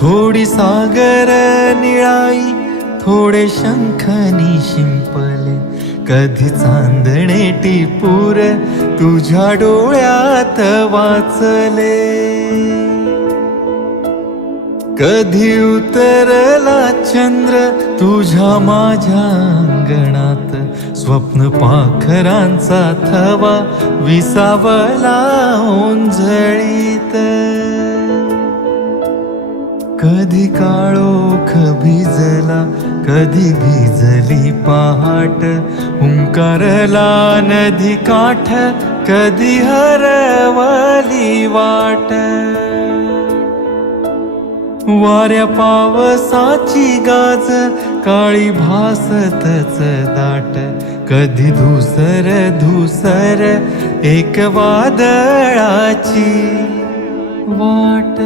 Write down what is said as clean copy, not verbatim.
थोडी सागर निळाई, थोडे शंखनी शिंपले, कधी चांदणे टिपूर तुझ्या डोळ्यात वाचले. कधी उतरला चंद्र तुझ्या माझ्या अंगणात, स्वप्न पाखरांचा थवा विसावला ओंजळीत. कधी काळोख भिजला, कधी भिजली पहाट, हुंकारला नदी काठ, कधी हरवली वाट. वाऱ्या पावसाची गाज काळी भासतच दाट, कधी धुसर धुसर एक वादळाची वाट.